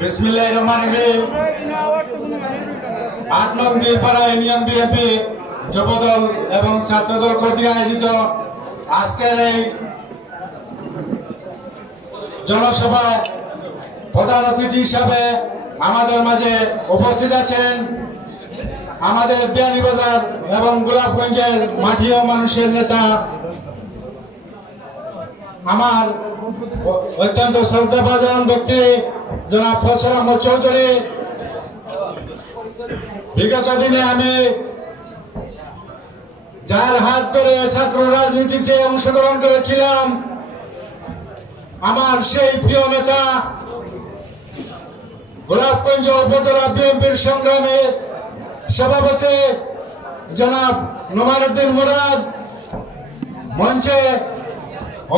বিসমিল্লাহির রহমানির রহিম। ৮ নং বীরপাড়া ইউনিয়ন বিএনপি যুবদল এবং ছাত্রদল কর্তৃক আয়োজিত আজকের এই জনসভায় প্রধান অতিথি হিসাবে আমাদের মাঝে উপস্থিত আছেন আমাদের বিয়ানীবাজার এবং গোলাপগঞ্জের মাটি ও মানুষের নেতা, আমার অত্যন্ত শ্রদ্ধাভাজন ব্যক্তি জনাব ফজল আহমদ চৌধুরী। বিগত দিনে আমি যার হাত ধরে ছাত্র রাজনীতিতে অংশগ্রহণ করেছিলাম, আমার সেই প্রিয় নেতা গোলাপগঞ্জ উপজেলা বিএনপির সংগ্রামে সভাপতি জনাব নোমানুদ্দিন মুরাদ মঞ্চে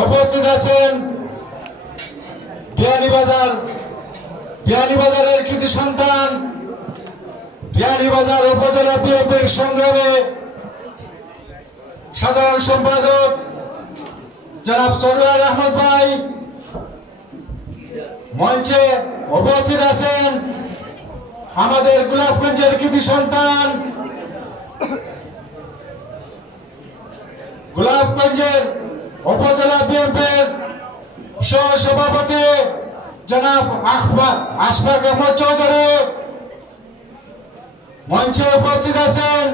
উপস্থিত আছেন। বিয়ানীবাজারের কৃতি সন্তান, বিয়ানীবাজার উপজেলা বিএনপির সংগ্রামে সাধারণ সম্পাদক জনাব সরওয়ার আহমদ ভাই মঞ্চে উপস্থিত আছেন। আমাদের গোলাপগঞ্জের কৃতি সন্তান, গোলাপগঞ্জের উপজেলা বিএনপির সহসভাপতি জনাব আশফাক আহমদ চৌধুরী মঞ্চে উপস্থিত আছেন।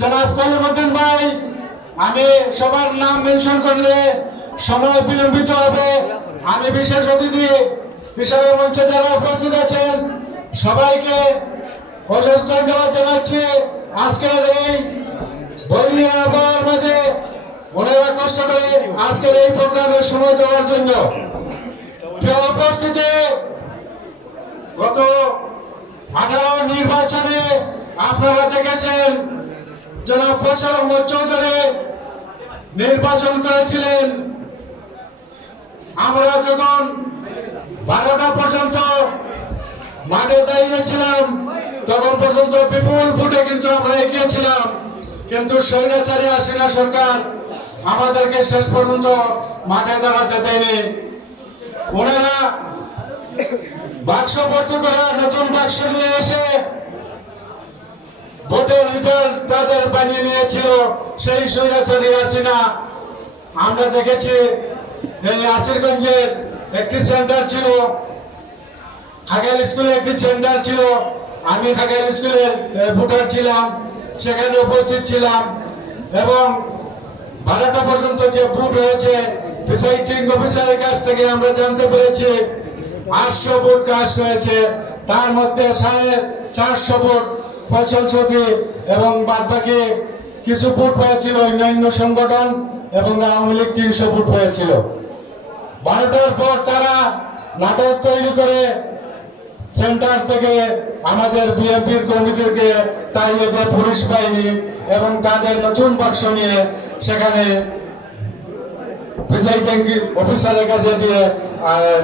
জনাব কলিমুদ্দিন ভাই, আমি সবার নাম মেনশন করলে সময় বিলম্বিত হবে। আমি বিশেষ অতিথি হিসাবে মঞ্চে যারা উপস্থিত আছেন সবাইকে অশেষ ধন্যবাদ জানাচ্ছি। আজকের এই বলিয়া আবহাওয়ার মাঝে ওনারা কষ্ট করে আজকের এই প্রোগ্রামের সময় দেওয়ার জন্য। উপস্থিতি, গত 18 নির্বাচনে আপনারা দেখেছেন জনাব ফজল আহমদ চৌধুরী নির্বাচন করেছিলেন। আমরা যখন 12টা পর্যন্ত মাঠে দাঁড়িয়েছিলাম তখন পর্যন্ত বিপুল ভোটে কিন্তু আমরা এগিয়েছিলাম, কিন্তু স্বৈরাচারী হাসিনা সরকার আমাদেরকে শেষ পর্যন্ত মাঠে দাঁড়াতে দেয়নি। ওনারা বাক্স ভর্তি করে নতুন বাক্স নিয়ে এসে ভোটের লিডার তাদের বানিয়ে নিয়েছিল সেই স্বৈরাচারী হাসিনা। আমরা দেখেছি এই আসিরগঞ্জের একটি সেন্টার ছিল, হাগাইল স্কুলে একটি সেন্টার ছিল, আমি হাগাইল স্কুলের ভোটার ছিলাম, সেখানে উপস্থিত ছিলাম এবং 12টা পর্যন্ত যে ভোট হয়েছে প্রিসাইডিং অফিসারের কাছ থেকে আমরা জানতে পেরেছি 800 ভোট কাস্ট হয়েছে। তার মধ্যে 450 ভোট ফজল চৌধুরী এবং বাদবাকি কিছু ভোট হয়েছিল অন্যান্য সংগঠন এবং আওয়ামী লীগ 300 ভোট হয়েছিল। 12টার পর তারা নাটক তৈরি করে সেন্টার থেকে আমাদের বিএনপির কর্মীদেরকে তাড়িয়ে দেয় পুলিশ বাহিনী এবং তাদের নতুন বাক্স নিয়ে সেখানে প্রিসাইডিং অফিসারের কাছে দিয়ে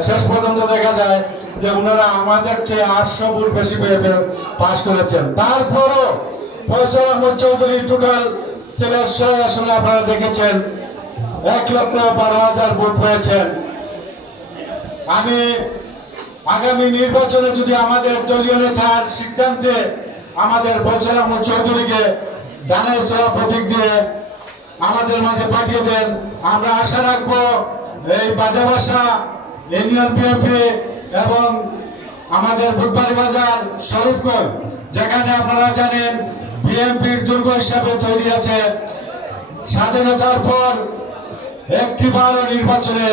শেষ পর্যন্ত দেখা যায় যে ওনারা আমাদের চেয়ে 800 ভোট বেশি পেয়ে পাস করেছেন। তারপরও ফজল আহমদ চৌধুরী টোটাল ছেলের আসলে আপনারা দেখেছেন 1,12,000 ভোট পেয়েছেন। আমি আগামী নির্বাচনে যদি আমাদের দলীয় নেতার সিদ্ধান্তে আমাদের ফজল আহমদ চৌধুরীকে ধানের ছোড়া প্রতীক দিয়ে আমাদের মাঝে পাঠিয়ে দেন, আমরা আশা রাখবো এই বাজাবাসা ইউনিয়ন বিএনপি এবং আমাদের বুধবাড়ি বাজার শরীফগঞ্জ, যেখানে আপনারা জানেন বিএনপির দুর্গ হিসাবে তৈরি আছে, স্বাধীনতার পর একটিবারও নির্বাচনে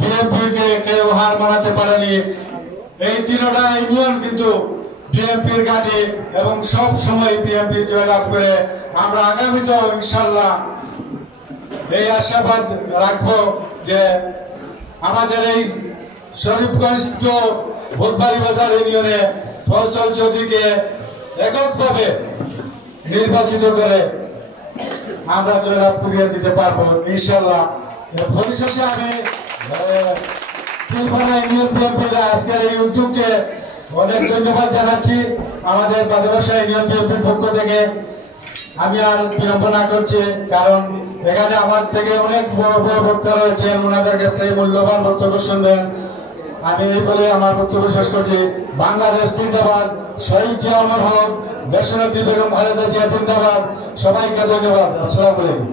বিএনপিকে কেউ হার মানাতে পারেনি। এই 3টা ইউনিয়ন কিন্তু বিএনপির গাড়ি এবং সব সময় বিএনপি জয়লাভ করে। আমরা আগামীতেও ইনশাল্লাহ এই আশাবাদ রাখবো যে আমাদের এই শরীফগঞ্জ তো বুধবাড়ি বাজার ইউনিয়নে ফজল চৌধুরীকে এককভাবে নির্বাচিত করে আমরা জয়লাভ করিয়ে দিতে পারবো ইনশাল্লাহ। পরিশেষে আমি ইউনিয়ন বিএনপির আজকের এই উদ্যোগকে অনেক ধন্যবাদ জানাচ্ছি আমাদের বাজাবাসা ইউনিয়ন বিএনপির পক্ষ থেকে। আমি আর বিলম্ব না করছি, কারণ এখানে আমার থেকে অনেক বড় বড় বক্তা রয়েছেন, ওনাদের কাছ থেকে মূল্যবান বক্তব্য শুনবেন। আমি এই বলে আমার বক্তব্য শেষ করছি। বাংলাদেশ জিন্দাবাদ, শহীদ জিয়া অমর হোক, দেশনেত্রী বেগম খালেদা জিয়া জিন্দাবাদ। সবাইকে ধন্যবাদ। আসসালামু আলাইকুম।